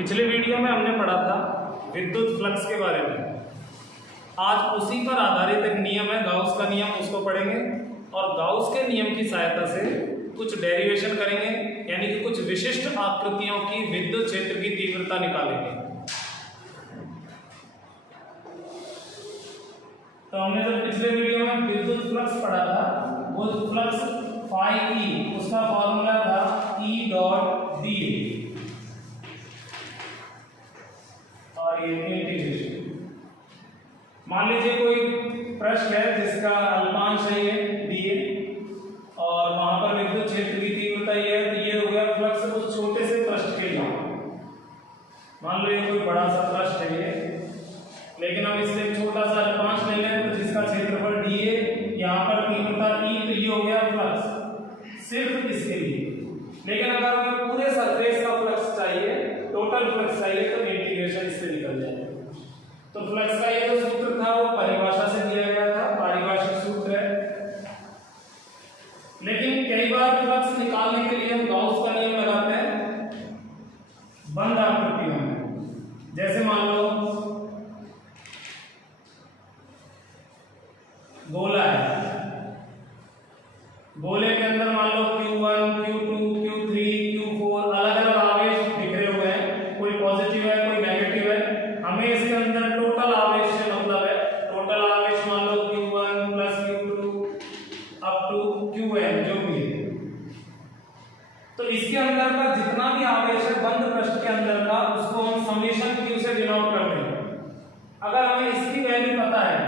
पिछले वीडियो में हमने पढ़ा था विद्युत फ्लक्स के बारे में। आज उसी पर आधारित एक नियम है गाउस का नियम, उसको पढ़ेंगे और गाउस के नियम की सहायता से कुछ डेरिवेशन करेंगे, यानी कि कुछ विशिष्ट आकृतियों की विद्युत क्षेत्र की तीव्रता निकालेंगे। तो हमने जब पिछले वीडियो में विद्युत फ्लक्स पढ़ा था, वो फ्लक्स फाई ई, उसका फॉर्मूला था ई डॉट डी और ये इंटीग्रेशन। मान लीजिए कोई पृष्ठ है जिसका अल्पांश है ये डीए और वहां पर विद्युत क्षेत्र की तीव्रता ये है, तो ये हो गया फ्लक्स उस छोटे से पृष्ठ के लिए। मान लो ये कोई बड़ा सा पृष्ठ है ये, लेकिन हम इससे एक छोटा सा अल्पांश ले लें तो जिसका क्षेत्रफल डी है, यहाँ पर तीव्रता ई, तो ये हो गया फ्लक्स सिर्फ इसके लिए। लेकिन अगर हमें पूरे सरफेस का फ्लक्स चाहिए, टोटल फ्लक्स चाहिए, तो इंटीग्रेशन इससे निकल जाएगा। तो फ्लक्स का ये जो सूत्र था वो परिभाषा से दिया गया था, पारिभाषिक सूत्र है। लेकिन कई बार फ्लक्स निकालने के लिए हम गाउस का नियम लगाते हैं बंद आकृतियों में। जैसे मान लो गोला है, गोले के अंदर मान लो Q1, Q2, Q3, Q4 अलग अलग आवेश बिखरे हुए हैं, कोई पॉजिटिव है कोई नेगेटिव है। हमें इसके अंदर टोटल आवेश से मतलब है, टोटल आवेश मान लो Q1 plus Q2 up to Qn जो भी है। तो इसके अंदर का जितना भी आवेश है बंद पृष्ठ के अंदर का, उसको हम समेशन Q से डिनोट करते हैं। अगर हमें इसकी वैल्यू पता है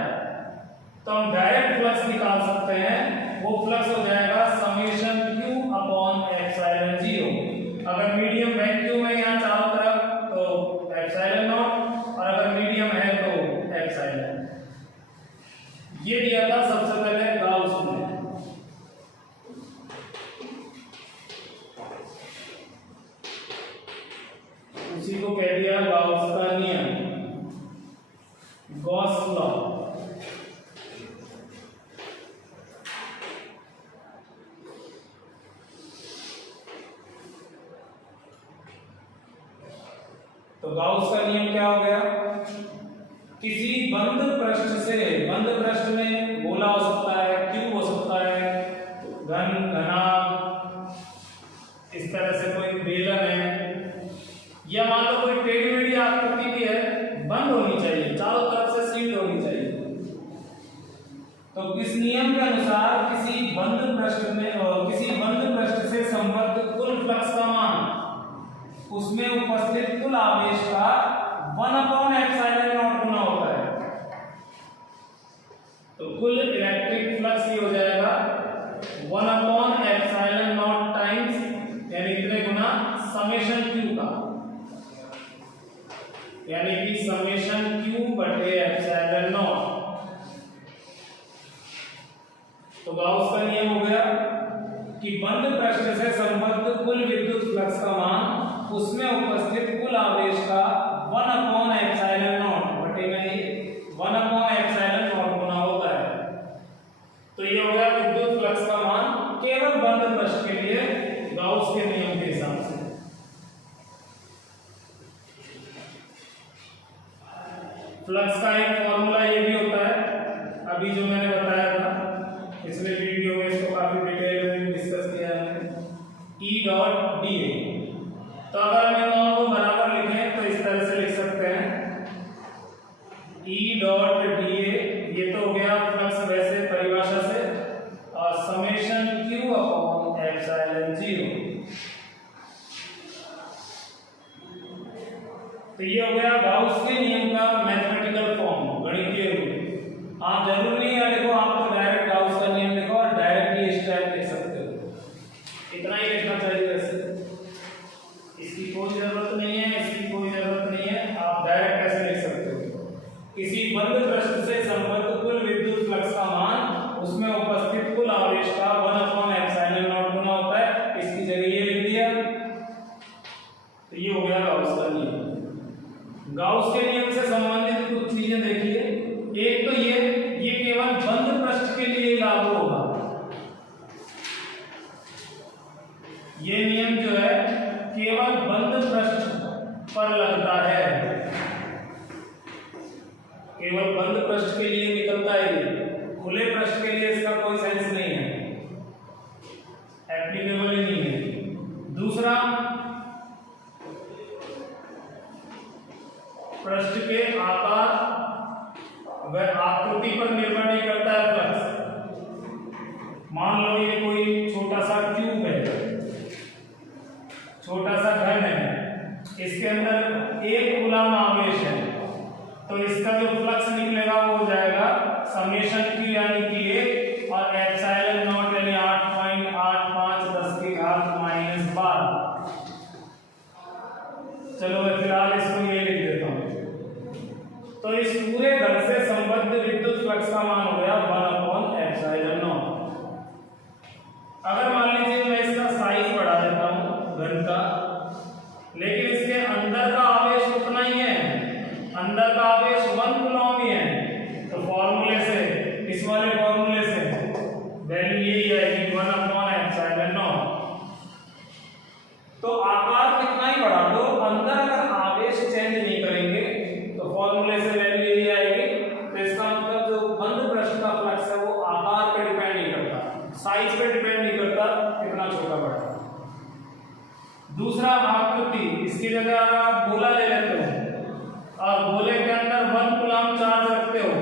तो हम डायरेक्ट फ्लक्स निकाल सकते हैं। वो फ्लक्स हो जाएगा समेशन Q अपॉन एप्सिलॉन 0। अगर मीडियम वैक्यूम है यहाँ चारों तरफ तो एप्सिलॉन नॉट, और अगर मीडियम है तो एप्सिलॉन। ये दिया था सबसे पहले गाउस ने। उसी को कह दिया गाउस का नियम, गॉस लॉ। तो गाउस का नियम क्या हो गया? किसी बंद पृष्ठ से, बंद पृष्ठ में गोला हो सकता है, क्यूब हो सकता है, घन, घना, इस तरह से कोई बेलन है, या मान लो कोई टेढ़ी मेढ़ी आकृति भी है, बंद होनी चाहिए, चारों तरफ से सील्ड होनी चाहिए। तो इस नियम के अनुसार किसी बंद पृष्ठ में, किसी बंद पृष्ठ से संबद्ध कुल फ्लक्स का मान उसमें उपस्थित कुल आवेश का 1/एप्सिलॉन नॉट गुना होता है। तो कुल इलेक्ट्रिक फ्लक्स ये हो जाएगा 1/एप्सिलॉन नॉट टाइम्स, यानी कितने गुना समेशन Q का, यानी कि समेशन Q बटे एप्सिलॉन नॉट। तो गाउस का नियम हो गया कि बंद पृष्ठ से संबद्ध कुल विद्युत फ्लक्स का मान उसमें उपस्थित कुल आवेश का 1/एप्सिलॉन नॉट बटे में 1/एप्सिलॉन नॉट गुना होता है। तो ये हो गया विद्युत फ्लक्स का मान केवल बंद पृष्ठ के लिए गाउस के नियम के हिसाब से। फ्लक्स का एक फॉर्मूला ये भी होता है, अभी जो मैंने बताया था पिछले वीडियो में, इसको काफी डिटेल में डिस्कस किया है, ई डॉट डी ए। तो अगर हम दोनों को बराबर लिखें तो इस तरह से लिख सकते हैं ई डॉट डी ए, ये तो हो गया फ्लक्स वैसे परिभाषा से, और समेशन Q अपॉन एप्सिलॉन 0। तो ये हो गया गाउस के नियम का मैथमेटिकल फॉर्म, गणितीय रूप। आप जरूर नहीं है लिखो, आप तो डायरेक्ट गाउस का नियम लिखो और डायरेक्टली इस टाइप लिख सकते हो, इतना ही लिखना चाहिए। वैसे इसकी कोई जरूरत नहीं है, इसकी कोई जरूरत नहीं है, आप डायरेक्ट ऐसे लिख सकते हो। किसी बंद पृष्ठ से संबद्ध कुल विद्युत फ्लक्स का मान उसमें उपस्थित कुल आवेश का 1/एप्सिलॉन नॉट गुना होता है, इसकी जगह ये लिख दिया। तो ये हो गया गाउस का नियम। गाउस के नियम से संबंधित कुछ चीजें देखिए। एक तो ये केवल बंद पृष्ठ के लिए लागू होगा। ये नियम जो है केवल बंद पृष्ठ पर पृष्ठ के आकार व आकृति पर निर्भर नहीं करता है फ्लक्स। मान लो ये कोई छोटा सा क्यूब है, छोटा सा घन है, इसके अंदर एक कूलम आवेश है, तो इसका जो फ्लक्स निकलेगा वो हो जाएगा समेशन क्यू यानी कि 1 और एप्सिलॉन नॉट यानी 8.85 × 10⁻12। चलो मैं फिलहाल इसको ये लिख देता हूँ। तो इस पूरे घन से संबद्ध विद्युत फ्लक्स का मान हो गया 1/एप्सिलॉन नॉट। अगर मान लीजिए मैं इसका साइज बढ़ा देता हूँ घन का, लेकिन इसके अंदर का आवेश उतना ही है, अंदर का आवेश 1 कूलम ही है, तो फॉर्मूले से, इस वाले फॉर्मूले से वैल्यू यही आएगी 1/एप्सिलॉन। तो आकार कितना ही बढ़ा दो, अंदर अगर आवेश चेंज नहीं करेंगे तो फॉर्मूले से वैल्यू यही आएगी। तो इसका मतलब जो बंद पृष्ठ का फ्लक्स है वो आकार पे डिपेंड नहीं करता, साइज पे डिपेंड नहीं करता कितना छोटा बड़ा। दूसरा आकृति, इसकी जगह आप गोला ले लेते हो और गोले के अंदर 1 कूलम चार्ज रखते हो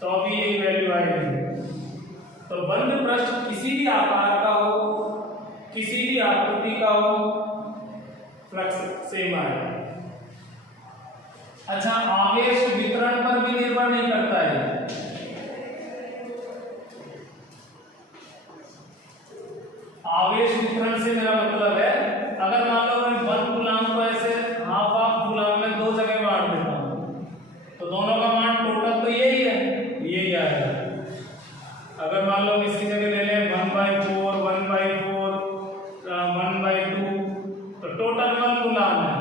तो अभी यही वैल्यू आएगी। तो बंद पृष्ठ किसी भी आकार का हो, किसी भी आकृति का हो, फ्लक्स सेम आएगा। अच्छा, आवेश वितरण पर भी निर्भर नहीं करता है। आवेश वितरण से मेरा मतलब है, अगर मान लो मैं 1 कूलम को ऐसे हाफ कूलम में 2 जगह बांट देता हूं, तो दोनों का मान टोटल तो यही है, यही आएगा। अगर मान लो इसकी जगह ले लें 1/4, 1/4, 1/2, तो टोटल 1 कूलम है।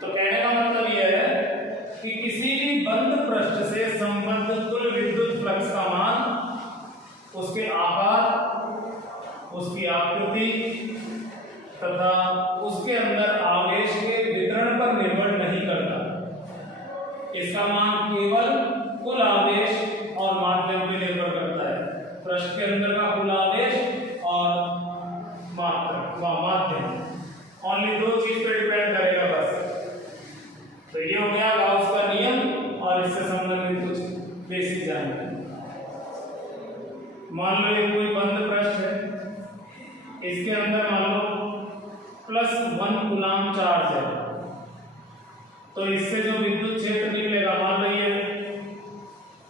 तो कहने का मतलब यह है कि किसी भी बंद पृष्ठ से संबद्ध कुल विद्युत फ्लक्स का मान उसके आकार, उसकी आकृति तथा उसके अंदर आवेश के वितरण पर निर्भर नहीं करता। इसका मान केवल कुल आवेश और माध्यम पर निर्भर करता है। पृष्ठ के अंदर का कुल आवेश और माध्यम, ओनली 2 चीज पे डिपेंड करेगा बस। तो ये हो गया गाउस का नियम और इससे संबंधित कुछ बेसिक जानकारी। मान लो ये कोई बंद पृष्ठ है, इसके अंदर मान लो +1 कूलम चार्ज है, तो इससे जो विद्युत क्षेत्र निकलेगा, मान लो ये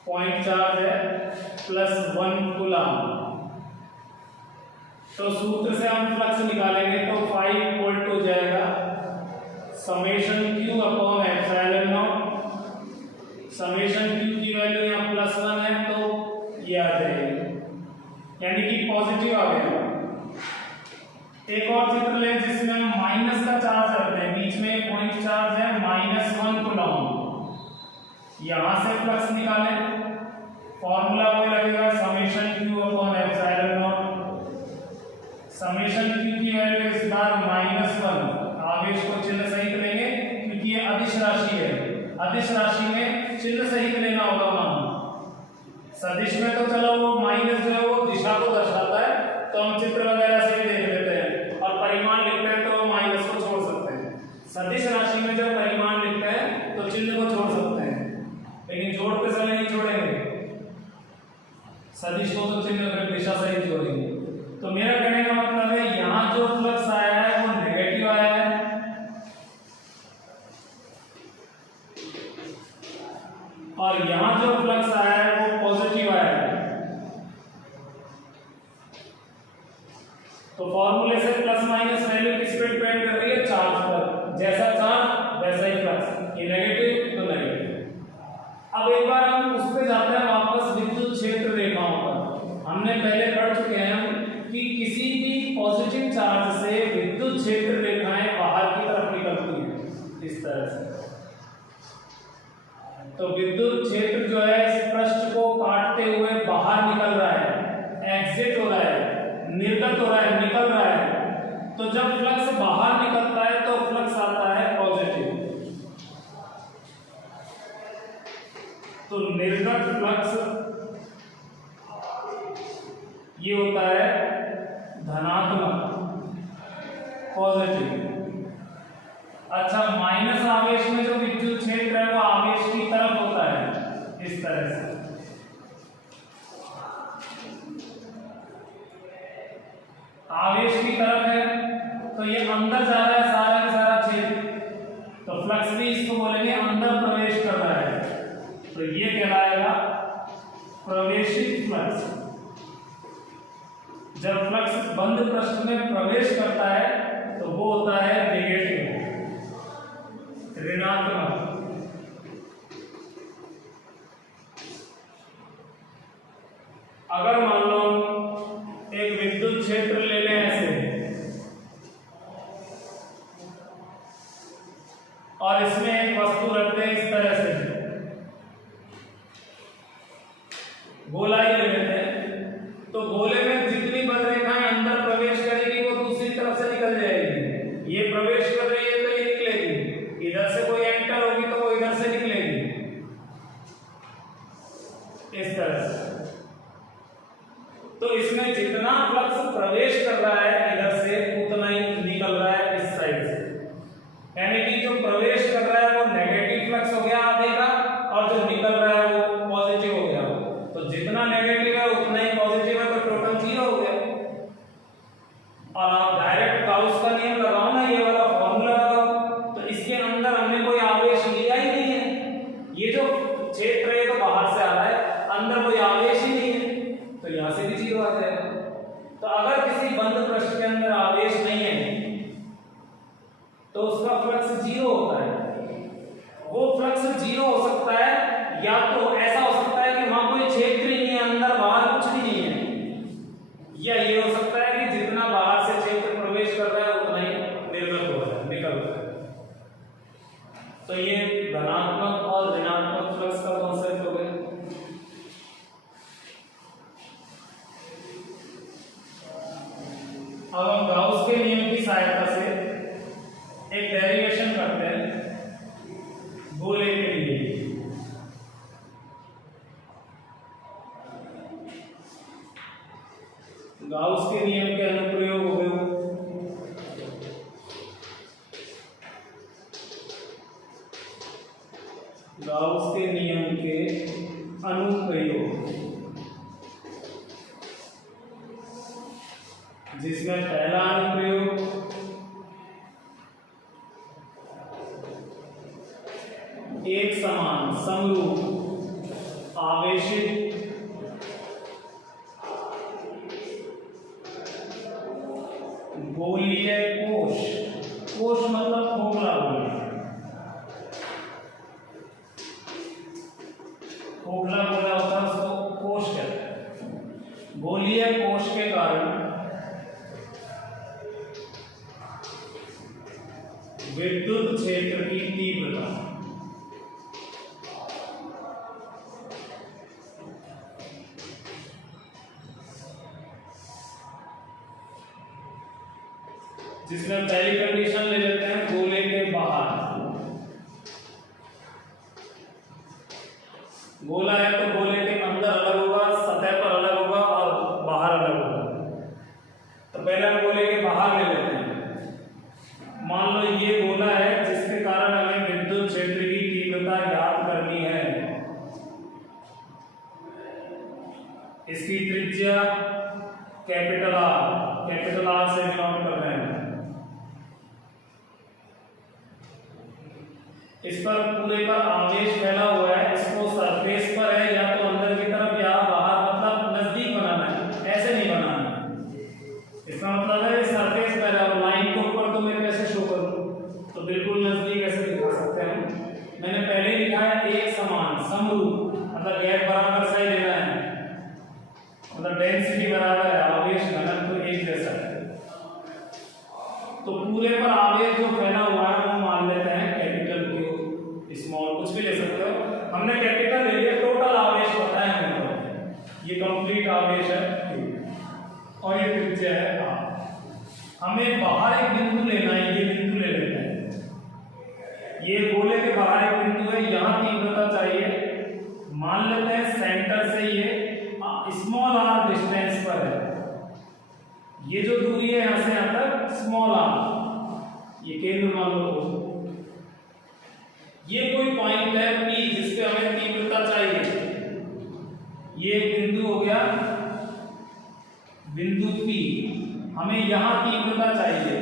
पॉइंट चार्ज है +1 कूलम, तो सूत्र से हम फ्लक्स निकालेंगे तो 5 वोल्ट हो जाएगा समेशन Q/एप्सिलॉन नॉट। समेशन Q की वैल्यू यहाँ +1 है तो ये आ जाएगी, यानी कि पॉजिटिव आ गया। एक और चित्र लें जिसमें हम माइनस का चार्ज रखते हैं, बीच में पॉइंट चार्ज है -1 कूलम, यहां से फ्लक्स निकालें, फॉर्मूला वो लगेगा समेशन Q/एप्सिलॉन नॉट। समेशन Q की वैल्यू इस बार -1, आवेश को चिन्ह सहित लेंगे क्योंकि ये अदिश राशि है, अदिश राशि में चिन्ह सहित लेना होगा मान। सदिश में तो चलो वो माइनस जो है वो दिशा को दर्शाता है, तो हम चित्र वगैरह से भी देख लेते हैं, और परिमाण लिखते हैं तो माइनस को छोड़ सकते हैं। सदिश राशि में जब परिमाण लिखते हैं तो चिन्ह को छोड़ सकते हैं, लेकिन जोड़ते समय नहीं छोड़ेंगे, सदिश को तो चिन्ह दिशा सहित जोड़ेंगे। तो मेरा कहने का मतलब है यहां जो फ्लक्स आया है वो नेगेटिव आया है, और यहां जो फ्लक्स आया है वो पॉजिटिव आया है। तो फॉर्मूले से प्लस माइनस वैल्यू किस पे डिपेंड कर रही है? चार्ज पर। जैसा चार्ज वैसा ही फ्लक्स, ये नेगेटिव तो नेगेटिव। अब एक बार हम उस पे जाते हैं वापस विद्युत क्षेत्र रेखाओं पर। हमने पहले पढ़ चुके हैं कि किसी भी पॉजिटिव चार्ज से विद्युत क्षेत्र रेखाएं बाहर की तरफ निकलती हैं इस तरह से। तो विद्युत क्षेत्र जो है इस पृष्ठ को काटते हुए बाहर निकल रहा है, एग्जिट हो रहा है, निर्गत हो रहा है, निकल रहा है। तो जब फ्लक्स बाहर निकलता है तो फ्लक्स आता है पॉजिटिव, तो निर्गत फ्लक्स ये होता है धनात्मक, पॉजिटिव। अच्छा, माइनस आवेश में जो विद्युत क्षेत्र है वो आवेश की तरफ होता है, इस तरह से। आवेश की तरफ है तो ये अंदर जा रहा है सारा का सारा क्षेत्र, तो फ्लक्स भी इसको बोलेंगे अंदर प्रवेश कर रहा है, तो ये कहलाएगा प्रवेशित फ्लक्स। जब फ्लक्स बंद पृष्ठ में प्रवेश करता है तो वो होता है नेगेटिव, ऋणात्मक। अगर मान लो एक विद्युत क्षेत्र ले लें ऐसे, और इसमें एक वस्तु रखते हैं इस तरह से, गोला ही ले लेते हैं, तो गोले में जितनी बल रेखाएं अंदर प्रवेश करेगी वो दूसरी तरफ से निकल जाएगी। ये प्रवेश कर रही है तो ये निकलेगी, इधर से कोई एंटर होगी तो वो इधर से निकलेगी, इस तरह से। तो इसमें जितना फ्लक्स प्रवेश कर रहा है इधर से उतना ही निकल रहा है इस साइड से, यानी कि जो प्रवेश कर रहा है वो नेगेटिव फ्लक्स हो गया आधे का, और जो निकल रहा है वो पॉजिटिव हो गया। तो जितना नेगेटिव है उतना ही पॉजिटिव है, तो टोटल 0 हो गया। और आप डायरेक्ट गाउस का नियम लगाओ ना, ये वाला फॉर्मूला लगाओ, तो इसके अंदर हमने कोई आवेश लिया ही नहीं है। ये जो क्षेत्र है तो बाहर से आ रहा है, अंदर कोई आवेश ही नहीं है, तो यहां से भी 0 आ जाएगा। तो अगर किसी बंद पृष्ठ के अंदर आवेश नहीं है तो उसका फ्लक्स 0 होता है। वो फ्लक्स 0 हो सकता है, या तो ऐसा हो सकता है कि वहां कोई क्षेत्र ही नहीं है, अंदर बाहर कुछ भी नहीं है, या ये हो सकता है कि जितना बाहर से क्षेत्र प्रवेश कर रहा है उतना ही निर्गत हो रहा है, निकल रहा है। तो ये धनात्मक और ऋणात्मक फ्लक्स का कॉन्सेप्ट हो गया। अब हम गाउस के नियम की सहायता से एक डेरिवेशन करते हैं गोले के लिए। गाउस के नियम के अनुप्रयोग हो गए। गाउस के नियम के अनुप्रयोग, जिसमें पहला अनुप्रयोग एक समान समरूप आवेशित गोलीय कोश, कोश मतलब खोखला गोला, खोखला गोला होता है उसको कोश कहते हैं। गोलीय कोश के कारण विद्युत क्षेत्र की तीव्रता, जिसमें पहली कंडीशन ले लेते हैं गोले के बाहर। गोला है तो गोले के अंदर अलग होगा, सतह पर अलग होगा और बाहर अलग होगा। तो पहले हम गोले के बाहर ले लेते हैं। मान लो ये गोला है जिसके कारण हमें विद्युत क्षेत्र की तीव्रता ज्ञात करनी है। इसकी त्रिज्या कैपिटल आर से डिनोट कर रहे हैं। इस पर पूरे पर आवेश फैला हुआ है, इसको सरफेस पर है या तो अंदर की तरफ या बाहर, मतलब नजदीक बनाना है, ऐसे नहीं बनाना। इसका मतलब है सरफेस पर है, लाइन को ऊपर तो मैं कैसे शो करूं, तो बिल्कुल नजदीक ऐसे दिखा सकते हैं। मैंने पहले लिखा है एक समान समरूप, मतलब गैर बराबर सही लेना है, मतलब डेंसिटी बराबर है, आवेश घनत्व एक जैसा है। तो पूरे पर आवेश जो फैला हुआ है वो मान लेते हैं कैपिटल क्यू, स्मॉल कुछ भी ले सकते हो। हमने कैपिटल ले लिया, टोटल आवेश पता है हमें, तो ये कंप्लीट आवेश है Q और ये त्रिज्या है R। हमें बाहर एक बिंदु लेना है, ये बिंदु ले लेते हैं। ये गोले के बाहर एक बिंदु है, यहाँ तीव्रता चाहिए। मान लेते हैं सेंटर से ये स्मॉल r डिस्टेंस पर है। ये जो दूरी है यहाँ से यहाँ तक स्मॉल r, ये केंद्र मान लो। ये कोई पॉइंट है P जिस पे हमें तीव्रता चाहिए, ये एक बिंदु हो गया, बिंदु P, हमें यहां तीव्रता चाहिए,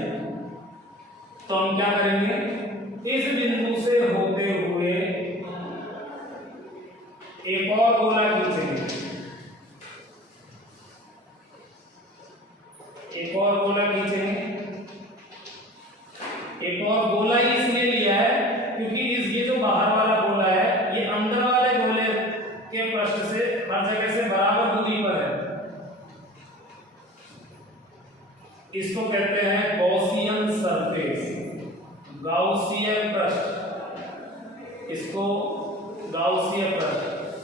तो हम क्या करेंगे, इस बिंदु से होते हुए एक और गोला खींचेंगे, एक और गोला खींचेंगे। एक और गोला ही इसलिए लिया है क्योंकि ये जो बाहर वाला गोला है ये अंदर वाले गोले के पृष्ठ से हर जगह से बराबर दूरी पर है। इसको कहते हैं गॉसियन सरफेस, गाउसियन पृष्ठ, इसको गाउसियन पृष्ठ।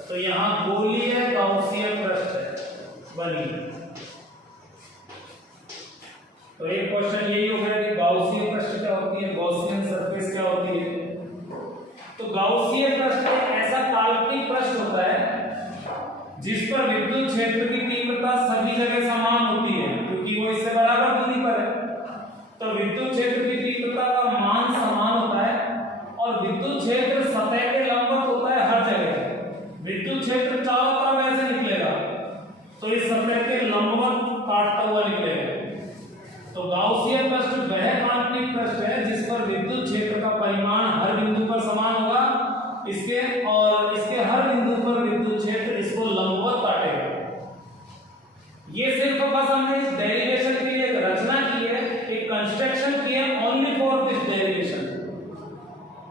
तो यहां गोलीय गाउसियन पृष्ठ बनी। तो एक क्वेश्चन यही हो गया कि गाउसियन पृष्ठ क्या होती है, गॉसियन सरफेस क्या होती है। तो गाउसियन पृष्ठ एक ऐसा काल्पनिक पृष्ठ होता है जिस पर विद्युत क्षेत्र की तीव्रता सभी जगह समान होती है क्योंकि वो इससे बराबर दूरी पर है। तो विद्युत क्षेत्र की तीव्रता का मान समान होता है और विद्युत क्षेत्र सतह के लंबवत होता है हर जगह। विद्युत क्षेत्र चारों तरफ ऐसे निकलेगा तो इस सतह के लंबवत काटता हुआ निकलेगा। तो गाउसियन पृष्ठ वह काल्पनिक पृष्ठ है जिस पर विद्युत क्षेत्र का परिमाण हर बिंदु पर समान होगा, इसके हर बिंदु पर विद्युत क्षेत्र इसको लंबवत काटेगा। ये सिर्फ बस हमने इस डेरिवेशन के लिए एक रचना की है, एक कंस्ट्रक्शन की है ओनली फॉर दिस डेरिवेशन।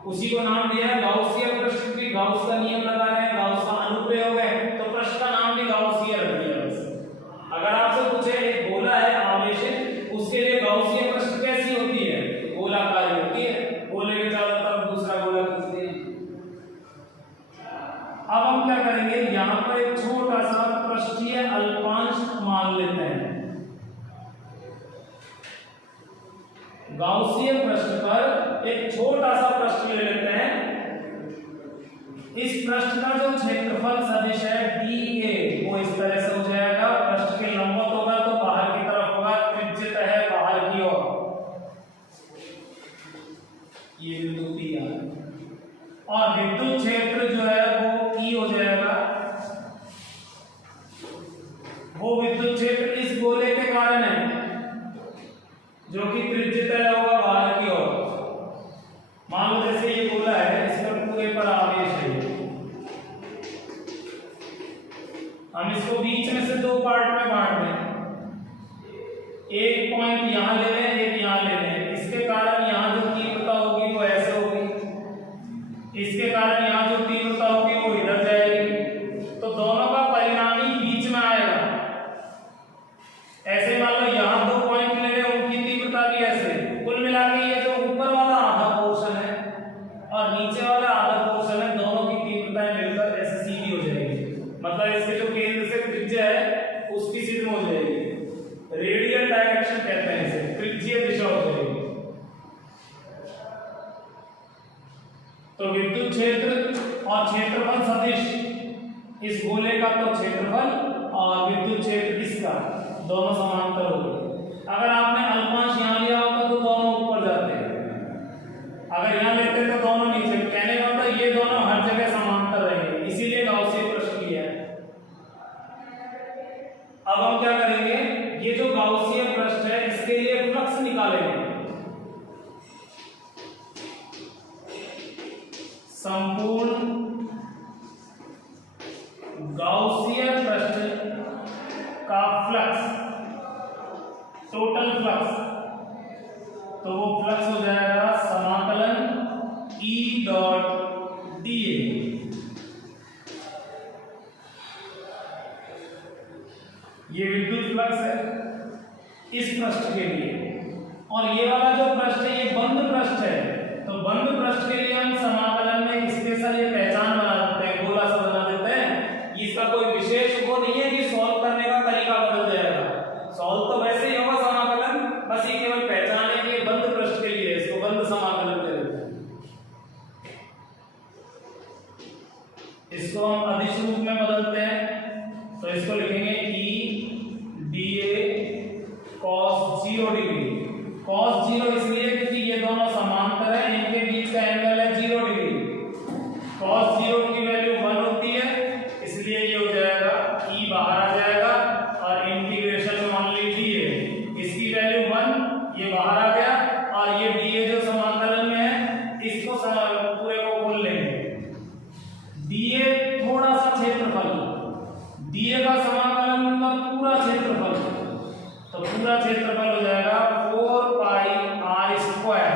उसी को नाम दिया है गाउसियन पृष्ठ की। गाउस का नियम लगा रहे हैं, गाउस का अनुप्रयोग है, तो पृष्ठ का नाम भी गाउसियन रख दिया बस। अगर आपसे पूछे एक गोला है आवेशित, उसके लिए गाउसियन पृष्ठ कैसी होती है, गोलाकार होती है, गोले के चारों तरफ दूसरा गोला खींचते हैं। अब हम क्या करेंगे, यहां पर एक छोटा सा पृष्ठीय अल्पांश मान लेते हैं। गाउसियन पृष्ठ पर एक छोटा सा पृष्ठ ले लेते हैं। इस पृष्ठ का जो क्षेत्रफल सदिश है dA वो इस तरह से हो जाएगा, पृष्ठ के लंबवत होगा तो बाहर की तरफ होगा, त्रिज्यता है बाहर की ओर, ये बिंदु P है। और विद्युत क्षेत्र जो है वो E हो जाएगा। वो विद्युत क्षेत्र इस गोले के कारण है जो कि त्रिज्यता होगा बाहर की ओर। मान लो जैसे ये गोला है, इस पर पूरे पर आवेश है, हम इसको बीच में से दो पार्ट में बांट दें, एक पॉइंट यहां ले लें, एक यहां ले लें। इसके कारण यहां जो तीव्रता होगी वो ऐसे होगी, इसके कारण यहां जो तीव्रता होगी वो इधर जाएगी, तो दोनों का परिणामी बीच में आएगा। ऐसे मान लो यहां दो पॉइंट ले रहे, उनकी तीव्रता भी ऐसे, कुल मिला के ये जो ऊपर वाला आधा पोर्शन है और नीचे वाला आधा पोर्शन है, दोनों की तीव्रताएं मिलकर ऐसे सीधी हो जाएगी। मतलब इसके जो केंद्र से त्रिज्या है उसकी सिद्ध हो जाएगी, रेडियल डायरेक्शन कहते हैं इसे, त्रिज्यीय दिशा हो जाएगी। तो विद्युत क्षेत्र और क्षेत्रफल सदिश इस गोले का तो क्षेत्रफल और विद्युत क्षेत्र इसका दोनों समांतर हो गए। अगर आपने अल्पांश यहां लिया होता तो दोनों ऊपर जाते हैं, अगर यहां लेते तो दोनों नीचे। कहने का मतलब ये दोनों हर जगह समांतर रहेंगे, इसीलिए गाउसियन पृष्ठ लिया है। अब हम क्या करेंगे, ये जो गाउसियन पृष्ठ है इसके लिए फ्लक्स निकालेंगे। संपूर्ण गाउसियन पृष्ठ का फ्लक्स, टोटल फ्लक्स, तो वो फ्लक्स हो जाएगा समाकलन E डॉट dA। ये विद्युत फ्लक्स है इस पृष्ठ के लिए, और ये वाला जो पृष्ठ है ये बंद पृष्ठ है। तो बंद पृष्ठ के लिए हम समाकलन में स्पेशल ये पहचान बना देते हैं, गोला सा बना देते हैं। इसका कोई विशेष वो नहीं है कि सॉल्व करने का तरीका बदल जाएगा, सॉल्व तो वैसे ही होगा समाकलन, बस ये केवल पहचान है कि ये बंद पृष्ठ के लिए, इसको बंद समाकलन कर देते हैं। इसको हम अदिश रूप में बदलते हैं, तो इसको लिखेंगे E dA cos 0 degree. cos 0 इसलिए क्योंकि ये दोनों समांतर हैं, इनके बीच का एंगल है 0 डिग्री। पूरा क्षेत्रफल हो जाएगा 4 pi are square.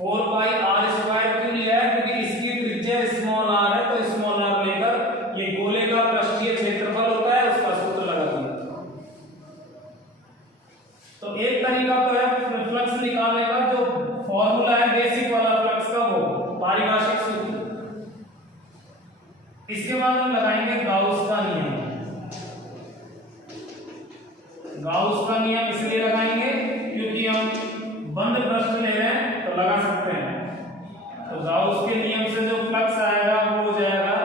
4 pi are square क्यों लिया है? क्योंकि इसकी त्रिज्या स्मॉल आर है, तो स्मॉल आर लेकर ये गोले का पृष्ठीय क्षेत्रफल होता है, उसका सूत्र लगा दिया। तो एक तरीका तो है फ्लक्स निकालने का, जो फॉर्मूला है बेसिक वाला फ्लक्स का, वो पारिभाषिक सूत्र। इसके बाद हम लगाएंगे गाउस का नियम। गाउस का नियम इसलिए लगाएंगे क्योंकि हम बंद पृष्ठ ले रहे हैं तो लगा सकते हैं। तो गाउस के नियम से जो फ्लक्स आएगा वो हो जाएगा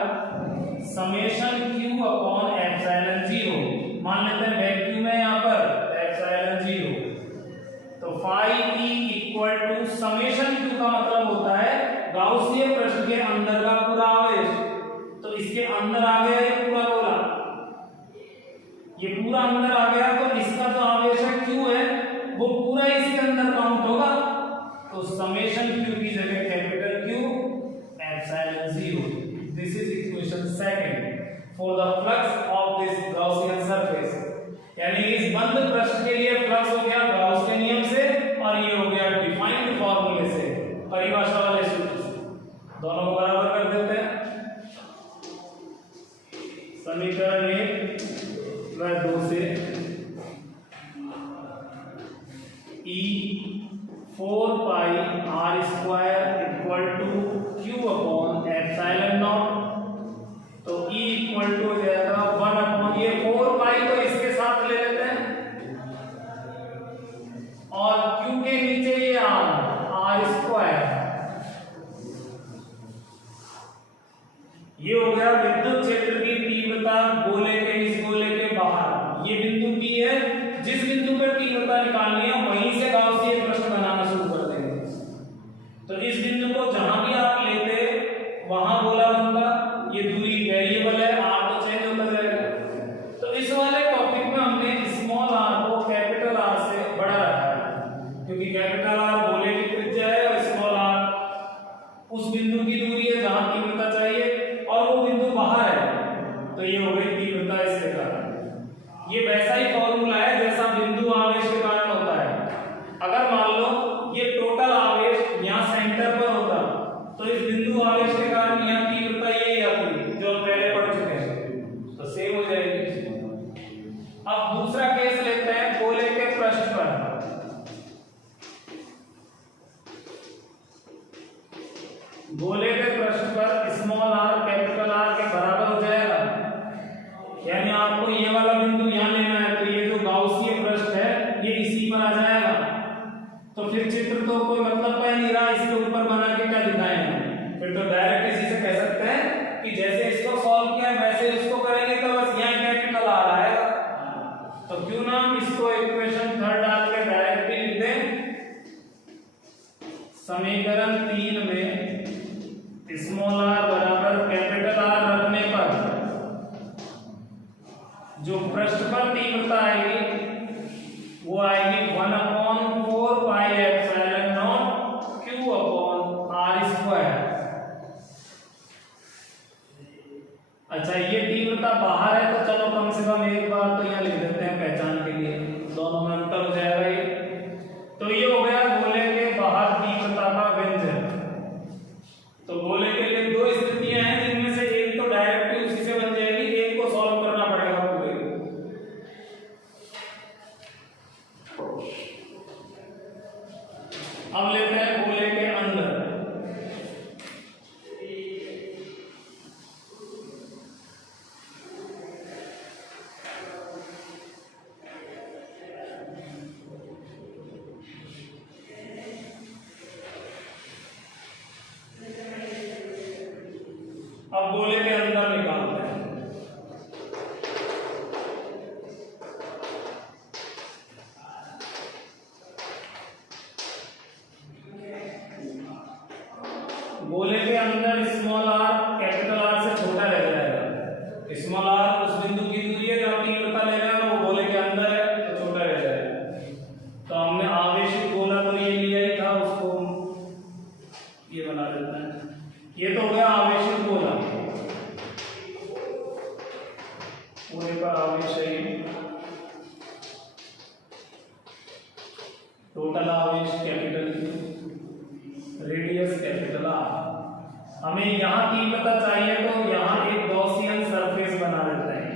समेशन q अपॉन एप्सिलॉन 0। मान लेते हैं वैक्यूम है यहाँ पर एप्सिलॉन 0, तो phi e equal to summation q का मतलब होता है गाउसियन पृष्ठ के अंदर का पूरा आवेश। तो इसके अंदर आ गया ये पूरा गोला, ये पूरा अंदर आ गया, तो इसका जो आवेश है q है वो पूरा इसके अंदर काउंट होगा। तो समेशन q की जगह capital Q epsilon 0। This is equation second for the flux of this Gaussian surface. यानी इस बंद पृष्ठ के लिए फ्लक्स हो गया गाउस के नियम से, और ये हो गया डिफाइंड फार्मूले से, परिभाषा वाले सूत्र से। दोनों को बराबर कर देते हैं। समीकरण 1 व 2 से E 4 pi are square equal to Q upon epsilon naught. तो E इक्वल टू हो जाएगा 1 अपॉन ये 4 पाई तो इसके साथ ले लेते हैं, और Q के नीचे ये आर स्क्वायर। ये हो गया विद्युत क्षेत्र की तीव्रता गोले के इस गोले के बाहर। ये बिंदु P है, जिस बिंदु पर तीव्रता निकालनी है वहीं से गाउसियन पृष्ठ बनाना शुरू कर देंगे। तो इस बिंदु को जहां भी आप लेते वहां गोला बनता। ये दूरी वेरिएबल है, r तो चेंज होता जाएगा। तो इस वाले टॉपिक में हमने स्मॉल r को कैपिटल R से बड़ा रखा है, क्योंकि कैपिटल R गोले की त्रिज्या है और स्मॉल r उस बिंदु की दूरी है जहां तीव्रता चाहिए, और वो बिंदु बाहर है, तो ये हो गई तीव्रता इसके कारण। ये वैसा ही फॉर्मूला है जैसा बिंदु आवेश के कारण होता है। अगर मान लो ये टोटल आवेश यहाँ सेंटर पर होता, तो इस बिंदु आवेश के कारण यहाँ तीव्रता यही आती जो हम पहले पढ़ चुके हैं, तो सेम हो जाएगी। अब दूसरा केस लेते हैं गोले के पृष्ठ पर। गोले के पृष्ठ पर स्मॉल r कैपिटल R के बराबर हो जाएगा। यानी आपको ये वाला बिंदु यहाँ लेना है, तो ये जो गाउसियन पृष्ठ है ये इसी पर आ जाएगा। तो फिर चित्र तो कोई मतलब का ही नहीं रहा, इसके ऊपर बना के क्या दिखाएंगे? फिर तो डायरेक्ट इसी से कह सकते हैं कि जैसे इसको सॉल्व किया है वैसे इसको करेंगे, तो बस यहाँ कैपिटल R आएगा। तो क्यों ना इसको इक्वेशन 3 डाल के डायरेक्ट ही लिख दें। समीकरण 3 में स्मॉल r बराबर कैपिटल R रखने पर जो पृष्ठ पर तीव्रता आएगी वो आएगी 1 upon 4 pi epsilon not Q upon R square. अच्छा, ये तीव्रता बाहर है, तो चलो कम से कम एक बार तो यहाँ लिख देते हैं पहचान के लिए, दोनों में अंतर हो जाएगा ये। तो ये हो गया गोले के बाहर तीव्रता का व्यंजक। तो गोले के लिए दो स्थितियां हैं, जिनमें से एक तो डायरेक्टली उसी से बन जाएगी, एक को सॉल्व करना पड़ेगा पूरे। अब लेते हैं गोले के अंदर। अब गोले के अंदर निकालते हैं। गोले के अंदर स्मॉल r कैपिटल R से छोटा रह जाएगा। स्मॉल r उस बिंदु की दूरी है जहां तीव्रता ले रहे हैं, और वो गोले के अंदर है तो छोटा रह जाएगा। तो हमने आवेशित गोला तो ये लिया ही था, उसको ये बना देते हैं। ये तो हो गया आवेशित गोला, पूरे पर आवेश है। पहला आवेश कैपिटल रेडियस कैपिटल आर। हमें यहाँ तीव्रता चाहिए तो यहाँ एक गॉसियन सरफेस बना देते हैं।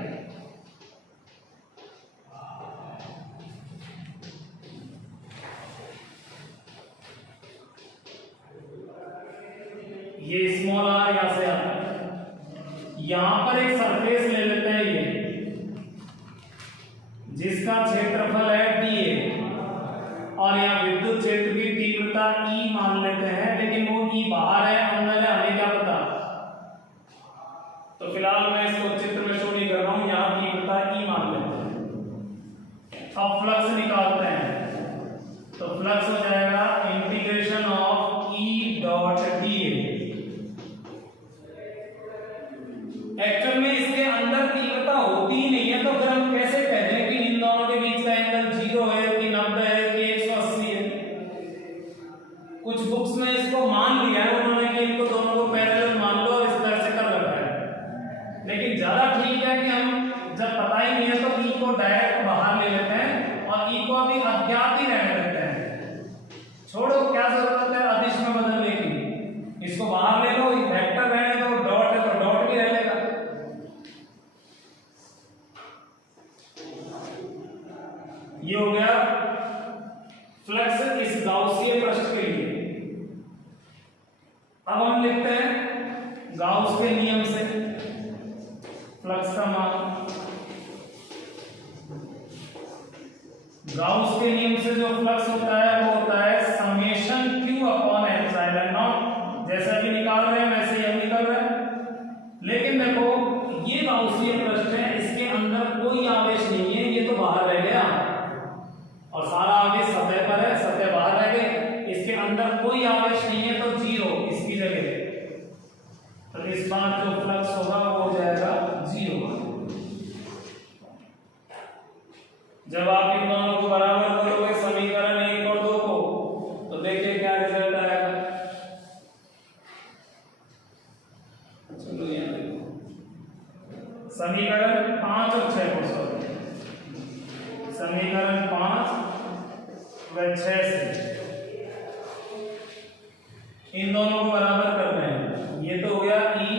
ये स्मॉल आर यहां से आता है, यहां पर एक सरफेस ले लेते हैं ये, जिसका क्षेत्रफल है dA, और यहाँ विद्युत क्षेत्र की तीव्रता E मान लेते हैं, लेकिन वो E बाहर है अंदर है हमें क्या पता। तो फिलहाल मैं इसको चित्र में शो नहीं कर रहा हूं, यहाँ तीव्रता E मान लेते हैं। अब फ्लक्स निकालते हैं, तो फ्लक्स हो जाएगा integration of E dot dA। Actual में इसके अंदर तीव्रता होती ही नहीं है, तो फिर हम कैसे कह दें कि इन दोनों के बीच का एंगल 0 है कि 90 है कि 180 है। कुछ बुक्स में इसको मान लिया है उन्होंने कि इनको दोनों को पैरेलल मान लो और इस तरह से कर रखा है, लेकिन ज्यादा ठीक है कि हम जब पता ही नहीं है तो E को डायरेक्ट बाहर ले लेते हैं और E को अभी अज्ञात ही रहने देते हैं। छोड़ो, क्या जरूरत है अदिश में बदलने की, इसको बाहर ले लो, वेक्टर रहने दो, डॉट है तो डॉट भी रह लेगा। ये हो गया फ्लक्स इस गाउसीय पृष्ठ के लिए। अब हम लिखते हैं गाउस के नियम से फ्लक्स का मान। गाउस के नियम से जो फ्लक्स होता है वो होता है summation q upon epsilon not. जैसा कि निकाल रहे हैं वैसे ही निकल रहा है, लेकिन देखो ये गाउसीय पृष्ठ है, इसके अंदर कोई आवेश नहीं है, ये तो बाहर रह गया और सारा आवेश सतह पर है, सतह बाहर रह गए, इसके अंदर कोई आवेश नहीं है तो 0 इसकी जगह। तो इस बार जो फ्लक्स होगा वो हो जाएगा 0। जब आप इन दोनों को बराबर करोगे समीकरण 1 और 2 को, तो देखिए क्या रिजल्ट आएगा। चलो यहाँ देखो, समीकरण 5 और 6 को सॉल्व, समीकरण 5 व 6 से इन दोनों को बराबर करते हैं। ये तो हो गया E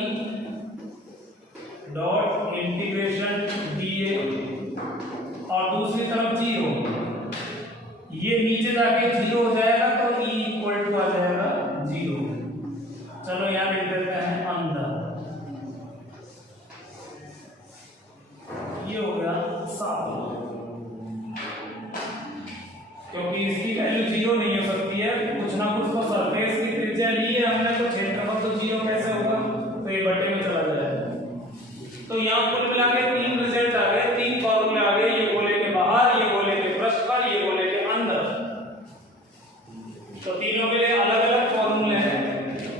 डॉट इंटीग्रेशन dA और दूसरी तरफ 0, ये नीचे जाके 0 हो जाएगा तो E इक्वल टू आ जाएगा 0। चलो यहां लिख देते हैं अंदर, ये हो गया 7, क्योंकि इसकी वैल्यू 0 नहीं हो सकती है, कुछ ना कुछ तो सरफेस की त्रिज्या ली है हमने, तो क्षेत्रफल तो 0 कैसे होगा, तो ये बटे में चला जाएगा। तो यहाँ कुल मिला के 3 रिजल्ट आ गए, 3 फॉर्मूले आ गए, ये गोले के बाहर, ये गोले के पृष्ठ पर, ये गोले के अंदर। तो तीनों के लिए अलग अलग फॉर्मूले हैं।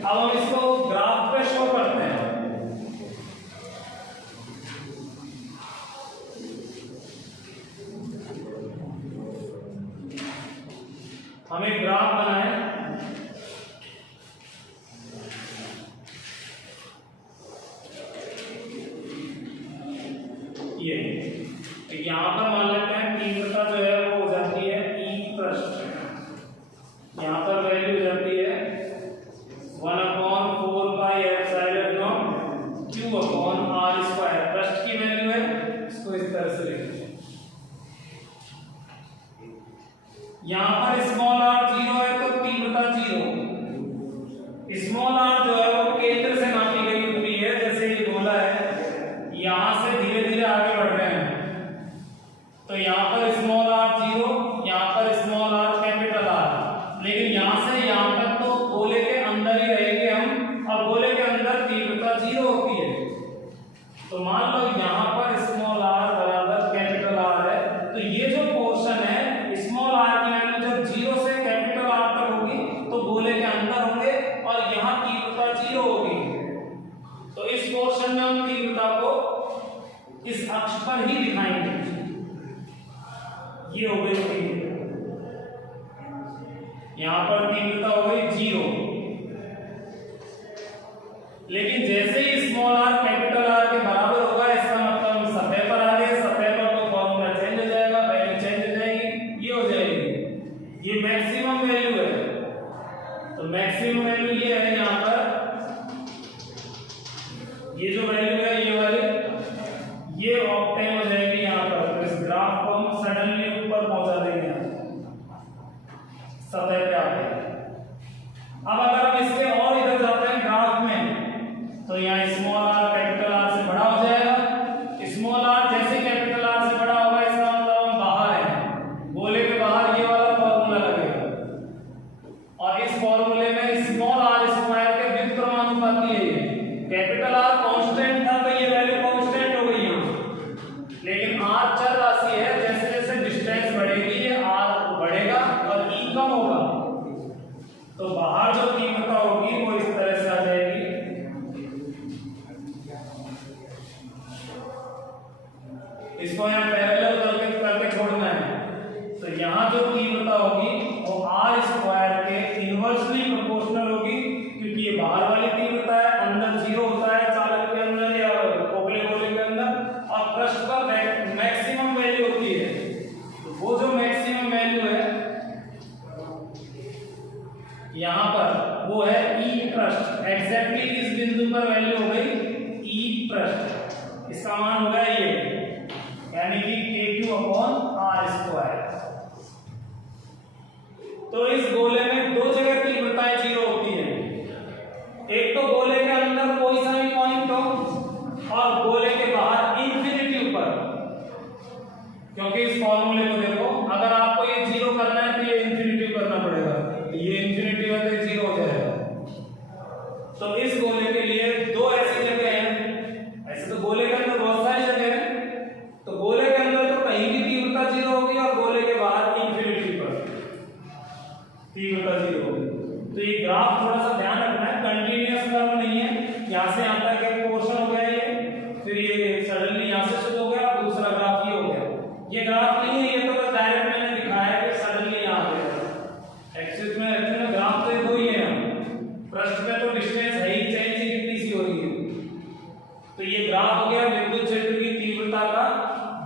अब हम इसको ग्राफ पे शो करते हैं। हमें ग्राफ बनाए, ये यहां पर मान लेते हैं तीव्रता जो है वो हो जाती है E पृष्ठ, यहां पर वैल्यू हो जाती है 1/4 pi epsilon not q upon r square. पृष्ठ की वैल्यू है, इसको इस तरह से लिखते हैं। यहां पर स्मॉल r 0 है तो तीव्रता 0। स्मॉल r जो है वो केंद्र से नापी गई दूरी है, जैसे ये गोला है, यहां से धीरे धीरे आगे बढ़ रहे हैं, तो यहां पर स्मॉल r 0, यहां पर स्मॉल r कैपिटल R, लेकिन यहां से यहां तक तो गोले के अंदर ही रहेंगे हम, और गोले के अंदर तीव्रता 0 होती है। तो मान लो यहां पर स्मॉल r बराबर कैपिटल R है, तो ये जो पोर्शन है स्मॉल r की वैल्यू जब 0 से कैपिटल R तक होगी तो गोले के अंदर होंगे और यहां तीव्रता 0 होगी। तो इस पोर्शन में हम तीव्रता को इस अक्ष पर ही दिखाएंगे। ये हो गई तीव्रता, यहां पर तीव्रता हो गई 0, लेकिन जैसे ही स्मॉल r कैपिटल R के बराबर होगा, इसका मतलब हम सतह पर आ गए, सतह पर तो फॉर्मूला चेंज हो जाएगा, वैल्यू चेंज हो जाएगी, ये हो जाएगी, ये मैक्सिमम मैक्सिमम वैल्यू है, तो मैक्सिमम वैल्यू ये है यहाँ पर, ये जो वैल्यू है ये वाली, ये ऑक्टेन हो जाएगी यहाँ पर। तो इस ग्राफ को हम सडनली ऊपर पहुंचा देंगे, सतह पे आते हैं। अब अगर हम इसके और इधर जाते हैं ग्राफ में, तो यहाँ स्मॉल आर कैपिटल आर से बड़ा हो जाएगा। स्मॉल आर जैसे कैपिटल आर से बड़ा होगा, इसका मतलब हम बाहर हैं, गोले के बाहर ये वाला फॉर्मूला लगेगा। और इस फॉर्मूले में स्मॉल आर स्क्वायर के व्युत्क्रमानुपाती है। कैपिटल आर कांस्टेंट था तो ये वैल्यू कांस्टेंट हो गई यहाँ, लेकिन आर चर राशि है, जैसे जैसे डिस्टेंस बढ़ेगी ये आर बढ़ेगा और ई कम होगा, तो बाहर जो तीव्रता होगी वो इस तरह से आ जाएगी। इसको यहाँ पैरेलल करके छोड़ना है, तो यहाँ जो तीव्रता होगी वो आर स्क्वायर के इनवर्सली प्रोपोर्शनल होगी, क्योंकि ये बाहर वाली तीव्रता है, अंदर जीरो होता है चालक के अंदर या खोखले गोले के अंदर, और पृष्ठ पर मैक्सिमम वैल्यू होती है। तो वो जो मैक्सिमम वैल्यू है यहाँ पर वो है ई पृष्ठ। एग्जैक्टली इस बिंदु पर वैल्यू हो गई ई पृष्ठ, इसका मान हो गया ये, यानी कि KQ/R²। तो इस गोले में दो जगह तीव्रताएं जीरो होती है, एक तो गोले के अंदर कोई सा भी पॉइंट हो और गोले के बाहर इंफिनिटी ऊपर। क्योंकि इस फॉर्मूले को देखो, अगर आपको ये जीरो करना है तो ये इंफिनिटी करना पड़ेगा, ये इंफिनिटी में तो जीरो हो जाएगा। तो इस गोले के लिए दो ऐसी जगह हैं, ऐसे तो गोले के अंदर बहुत सारी जगह है, तो गोले के अंदर तो कहीं भी तीव्रता जीरो होगी और गोले के बाहर इंफिनिटी पर तीव्रता जीरो होगी। तो ये ग्राफ थोड़ा सा ध्यान रखना है, कंटिन्यूअस कर्व नहीं है। यहाँ से यहाँ तक एक पोर्शन हो गया ये, फिर ये सडनली यहाँ से शुरू हो गया, दूसरा ग्राफ ये हो गया। ये ग्राफ नहीं है, ये तो बस डायरेक्ट मैंने दिखाया कि सडनली यहाँ आ गया। एक्सिस में एक्चुअली ग्राफ तो दो ही है, पृष्ठ में तो डिस्टेंस है ही, चेंज कितनी सी हो रही है। तो ये ग्राफ हो गया विद्युत क्षेत्र की तीव्रता का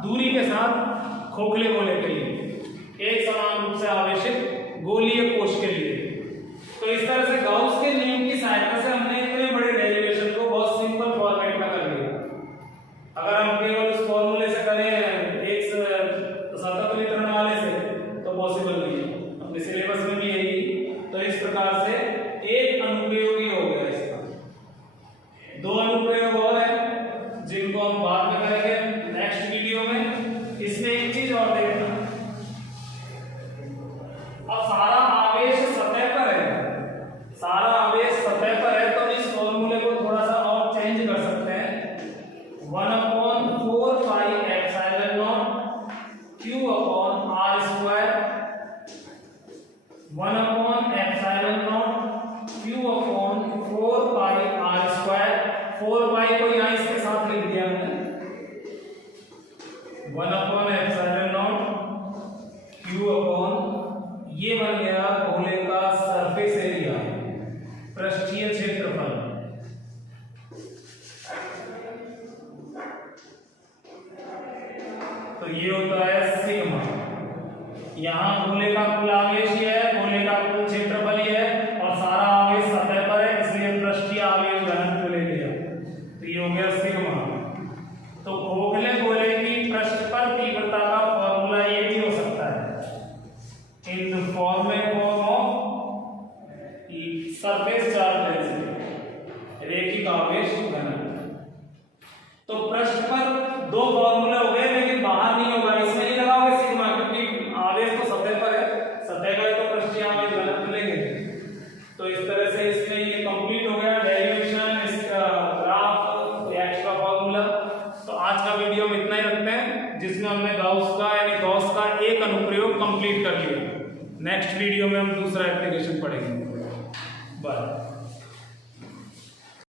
दूरी के साथ खोखले गोले के लिए, एक समान रूप से आवेशित गोलीय कोश के लिए। तो इस तरह से गाउस के नियम की सहायता से हमने इतने बड़े डेरिवेशन को बहुत सिंपल फॉर्मेट में कर लिया। अगर हम केवल उस फॉर्मूले से करें एक सतत वितरण वाले से तो पॉसिबल नहीं है, अपने सिलेबस में भी यही। तो इस प्रकार से एक अनुप्रयोगी हो गया इसका। दो अनुप्रयोग और है जिनको हम बाद में करेंगे नेक्स्ट वीडियो में। इसमें एक चीज और देखना, अब सारा आवेश सतह पर है, सारा आवेश सतह पर है, तो इस फॉर्मूले को थोड़ा सा और चेंज कर सकते हैं। 1/4πε0 Q/R², 1/ε0 Q/4πR²। 4π को यहाँ इसके साथ लिख दिया हमने, 1/ε0 Q/, ये बन गया गोले का सरफेस एरिया, पृष्ठीय क्षेत्रफल। तो ये होता है सिग्मा। यहाँ गोले का कुल आवेश ये है, गोले का कुल क्षेत्रफल ये है, और सारा आवेश सतह पर है, इसलिए पृष्ठीय आवेश घनत्व ले लिया। तो ये हो गया सिग्मा। तो खोखले गोले की पृष्ठ पर तीव्रता का फॉर्मूला ये भी हो सकता है, in the form of surface charge density, रैखिक आवेश घनत्व। तो पृष्ठ पर दो फॉर्मूले हो गए, लेकिन बाहर नहीं होगा, इसमें नहीं लगाओगे सिग्मा, क्योंकि आवेश तो सतह पर है, सतह का तो पृष्ठीय आवेश घनत्व लेंगे। तो इस तरह से इसमें ये कंप्लीट हो गया डेरिवेशन, इसका ग्राफ, एक्स्ट्रा फॉर्मूला। तो आज का वीडियो में इतना ही रखते हैं, जिसमें हमने गाउस का यानी गॉस का एक अनुप्रयोग कंप्लीट कर लिया। नेक्स्ट वीडियो में हम दूसरा एप्लीकेशन पढ़ेंगे। बाय।